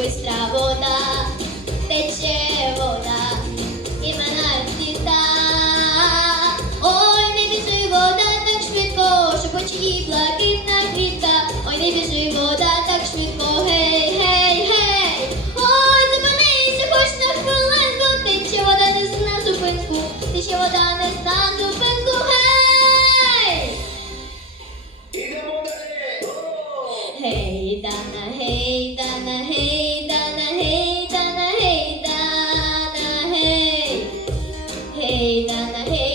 vuestra boda. Hey, na na hey.